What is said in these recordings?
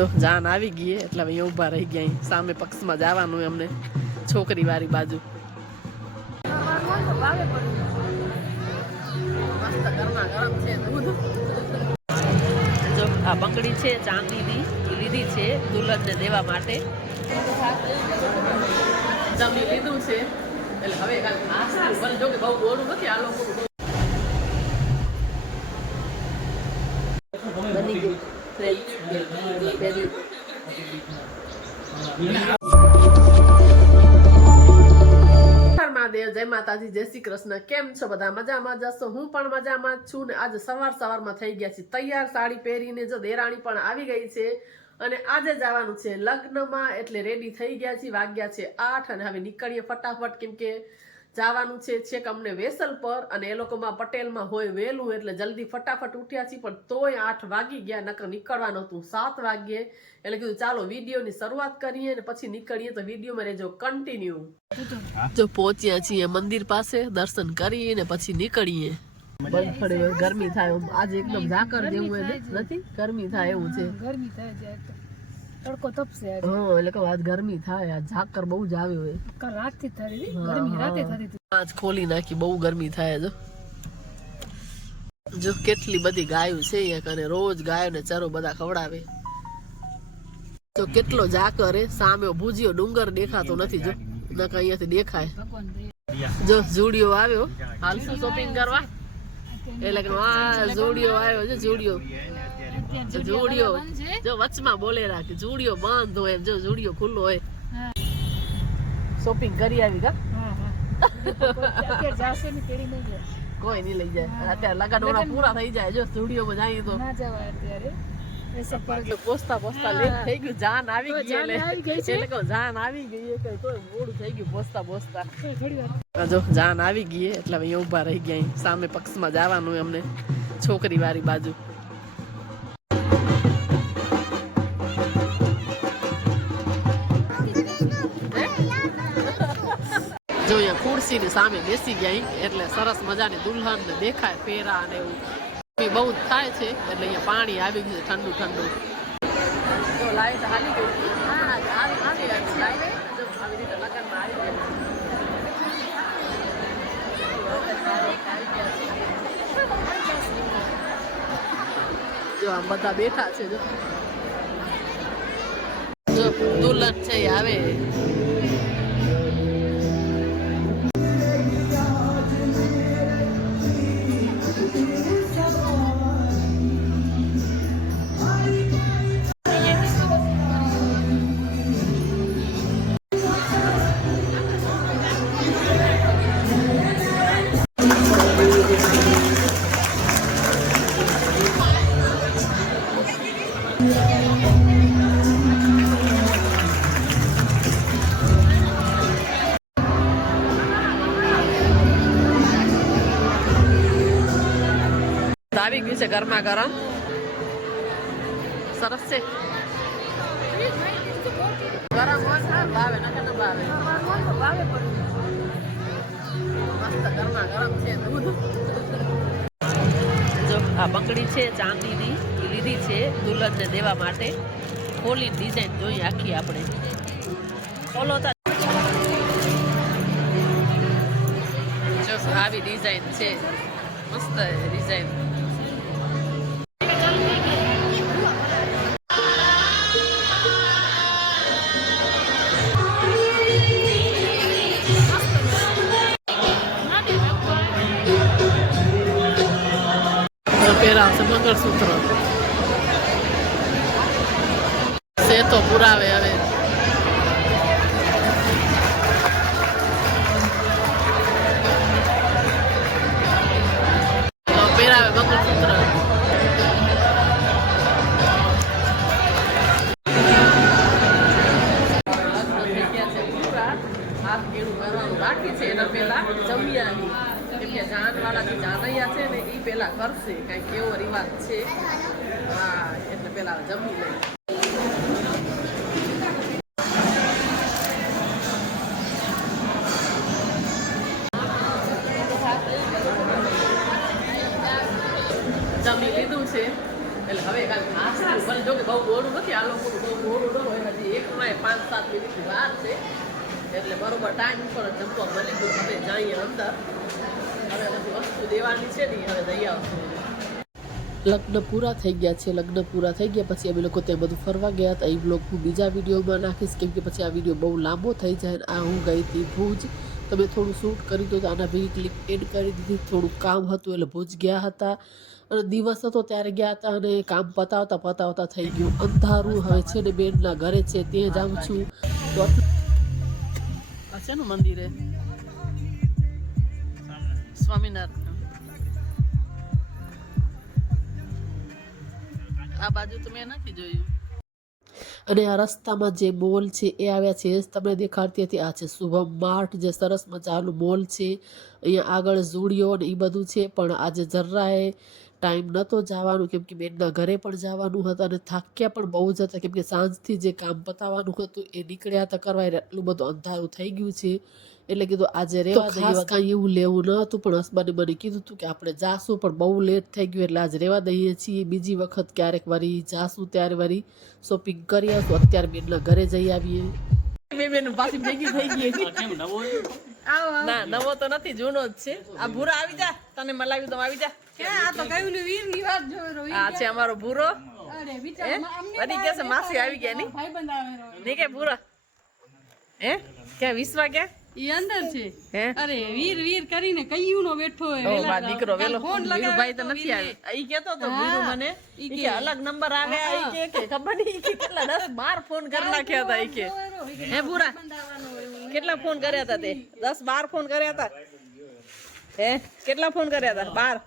જો જાન આવી ગઈ એટલે હવે અહીંયા ઊભા રહી ગયા. સામે પક્ષમાં જવાનું અમને છોકરી વાળી બાજુ. મસ્ત ગરમા ગરમ છે દૂધ. જો આ બંગડી છે ચાંદીની, લીધી છે દુલ્હનને દેવા માટે. જમી લીધું છે એટલે હવે જો કે બહુ ગોળું નથી આ લોકો. જય માતાજી, જય શ્રી કૃષ્ણ. કેમ છો બધા? મજામાં જશો? હું પણ મજામાં જ છું ને આજે સવારમાં થઈ ગયા છે તૈયાર. સાડી પહેરીને જો દેરાણી પણ આવી ગઈ છે અને આજે જવાનું છે લગ્નમાં એટલે રેડી થઈ ગયા છે. વાગ્યા છે 8 અને હવે નીકળીએ ફટાફટ કેમ કે જવાનું છે છેક અમને વેસલ પર અને એ લોકોમાં પટેલમાં હોય વહેલું એટલે જલ્દી ફટાફટ ઉઠ્યા છીએ પણ તોય 8 વાગી ગયા. નકર નીકળવાનું હતું 7 વાગ્યે એટલે કીધું ચાલો વિડીયોની શરૂઆત કરીએ ને પછી નીકળીએ તો વિડીયોમાં રહેજો કન્ટિન્યુ. જો પહોંચ્યા છીએ મંદિર પાસે, દર્શન કરીને પછી નીકળીએ. ગરમી થાય આજે એકદમ ઝાકર જેવું નથી, ગરમી થાય એવું છે. ગરમી થાય છે તડકો તપશે હા એટલે કે આજ ગરમી થાય, આ ઝાકર બહુ જ આવી હોય. કાલ રાતથી થતી ગરમી, રાતે થતી. આજ ખોલી નાખી, બહુ ગરમી થાય. જો કેટલી બધી ગાયો છે અહીંયા કને, રોજ ગાયોને ચરો બધા ખવડાવે. તો કેટલો ઝાકર હે, સામે ભુજીયો ડુંગર દેખાતો નથી. જો નક અહીંયાથી દેખાય. જો જુડિયો આવ્યો, હાલશું શોપિંગ કરવા એટલે કે જુડિયો આવ્યો છે. જુડિયો જો વચમાં બોલે રાખે જુડિયો બંધ હોય, જો જુડિયો ખુલ્લો હોય. શોપિંગ કરી આવી કા? કોઈ નહીં લઈ જાય અત્યારે, લગાડોડા પૂરા થઈ જાય. જો સ્ટુડિયોમાં જઈએ તો ના જવાય અત્યારે. પોસ્તા લેટ થઈ ગયું, જાન આવી ગઈ એટલે જાન આવી ગઈ મોડું થઈ ગયું પોસ્તા. જો જાન આવી ગઈ એટલે અહીંયા ઊભા રહી ગયા. સામે પક્ષમાં જવાનું અમને છોકરી વાળી બાજુ. જો અહીંયા ખુરશી ની સામે બેસી ગયા એટલે સરસ મજાની દુલ્હન ને દેખાય પેરા અને એવું બહુ જ થાય છે એટલે અહીંયા પાણી આવી ગયું છે ઠંડુ ઠંડુ. જો લાઈટ હાલી ગઈ, આવી રીતે લગ્નમાં આવી ગઈ. જો આમ બધા બેઠા છે. જો દુલ્હન છે આવે. આવી ગયું છે ગરમા ગરમ, સરસ છે. ગરમ ભાવે નકર ન ભાવે. મસ્ત ગરમા ગરમ છે દૂધ. જો આ બંગડી છે ચાંદીની, લીધી છે દુલ્હનને દેવા માટે. ખોલી ડિઝાઇન જોઈએ આખી આપણે. ખોલો તો જો આવી ડિઝાઇન છે, મસ્ત ડિઝાઇન. પહેરાવશે મંગળસૂત્ર સે તો પુરાવે. હવે પહેરાવે મંગળસૂત્ર. હાથ કેળું કરવાનું બાકી છે એના પેલા જમી આવી કેમ કે જાન વાળા જાનૈયા છે ને એ પેલા કરશે, કઈક એવો રિવાજ છે. હા એટલે પેલા જમી લે. જમી લીધું છે એટલે હવે કાંઈ ખાસ નહીં. ભલે જો કે બહુ મોડું નથી, આ લોકોનું બહુ મોડું ન હોય, હજી એકમાં 5-7 મિનિટની વાર છે, એટલે બરોબર ટાઈમ ઉપર જ જમવા મળી ગયું. હવે જઈએ અંદર, હવે બધી વસ્તુ દેવાની છે ને હવે જઈ આવશું. લગ્ન પૂરા થઈ ગયા છે. લગ્ન પૂરા થઈ ગયા પછી અમે લોકો ત્યાં બધું ફરવા ગયા હતા. એ બ્લોગ હું બીજા વિડીયોમાં નાખીશ, કેમ કે પછી આ વિડીયો બહુ લાંબો થઈ જાય. આ હું ગઈ હતી ભુજ, તમે થોડું શૂટ કરી દો તો આના ભેગી ક્લિપ એડ કરી દીધી. થોડું કામ હતું એટલે ભુજ ગયા હતા, અને દિવસ હતો ત્યારે ગયા હતા, અને કામ પતાવતા થઈ ગયું અંધારું. હવે છે ને બેનના ઘરે છે ત્યાં જાઉં છું. તો આ છે ને મંદિરે સ્વામિનારાયણ, આ બાજુ તો મેં નથી જોયું. અને આ રસ્તામાં જે મોલ છે એ આવ્યા છે, તમને દેખાડતી હતી. આ છે શુભમ માર્ટ, જે સરસ મજાનું મોલ છે. અહીંયા આગળ ઝુડિયો ને એ બધું છે, પણ આજે જરાય ટાઈમ નહોતો જવાનું, કેમ કે બેનના ઘરે પણ જવાનું હતું, અને થાક્યા પણ બહુ જ હતા, કેમ કે સાંજથી જે કામ પતાવવાનું હતું એ નીકળ્યા હતા કરવા, એટલું બધું અંધારું થઈ ગયું છે. એટલે કીધું આજે રેવા દઈએ, કાંઈ એવું લેવું ન હતું, પણ હસબન્ડે મને કીધું હતું કે આપણે જાશું, પણ બહુ લેટ થઈ ગયું એટલે આજે રેવા દઈએ છીએ. બીજી વખત ક્યારેક વળી જાશું ત્યારે વળી શોપિંગ કરી આવશું. અત્યારે બેનના ઘરે જઈ આવીએ. બેન પાછી ભેગી થઈ ગઈ. ના નવો તો નથી, જૂનો જ છે. આ ભૂરા આવી જા, તને મલાવી દઉં, આવી જા. આ તો કયું ને વીર ની વાત જોયો આ છે અમારો ભૂરો. અરે વિચાર બધી કે છે માસી આવી ગયા ની ભાઈબંધ આવેલો ની કે ભૂરા હે ક્યાં વિશ્વા ક્યાં ઈ અંદર છે. હે અરે વીર વીર કરીને કયું નો બેઠો હોય. ઓ બા દીકરો વેલો ફોન વીરુભાઈ તો નથી આવ્યો. ઈ કેતો તો વીરુ મને ઈ કે અલગ નંબર આવ્યા. ઈ કે ખબર નહીં ઈ કે કેટલા 10-12 ફોન કરી નાખ્યા હતા. ઈ કે હે ભૂરા કેટલા ફોન કર્યા હતા તે? 10-12 ફોન કર્યા હતા. હે કેટલા ફોન કર્યા હતા? 12.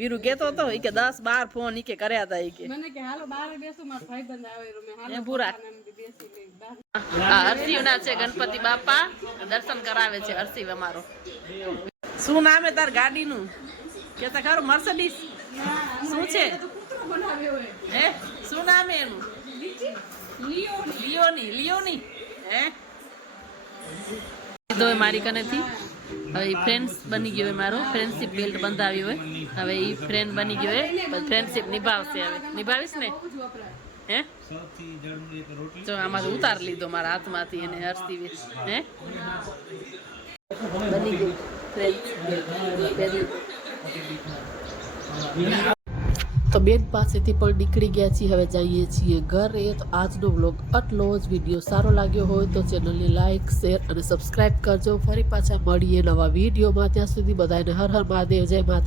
વીરુ કેતો તો ઈ કે 10-12 ફોન ઈ કે કર્યા હતા. ઈ કે મને કે હાલો બહાર બેસો, મારા ભાઈબંધ આવેલો. મેં હાલો હે ભૂરા બેસી લઈ બહાર. હા હરસિવના છે ગણપતિ બાપા, દર્શન કરાવે છે હરસિવ અમારો. શું નામ હે તાર ગાડીનું? કેતા ખરું મર્સિડીઝ શું છે? હે શું નામ હે એનું? લિયોની હે કીધો મારી કનેથી. હવે એ ફ્રેન્ડ્સ બની ગયો હોય, મારો ફ્રેન્ડશિપ બેલ્ટ બંધાવી હોય. હવે એ ફ્રેન્ડ બની ગયો હોય, ફ્રેન્ડશિપ નિભાવશે. હવે નિભાવીશ ને? હે જો આમાં ઉતાર લીધો મારા હાથમાંથી એને હર્ષિવે. હે બની ગઈ તો બેન પાસેથી પણ નીકળી ગયા છીએ. હવે જઈએ છીએ ઘરે. તો આજનો વ્લોગ આટલો જ. વિડીયો સારો લાગ્યો હોય તો ચેનલને લાઈક, શેર અને સબસ્ક્રાઈબ કરજો. ફરી પાછા મળીએ નવા વિડીયોમાં. ત્યાં સુધી બધાને હર હર મહાદેવ, જય માતા.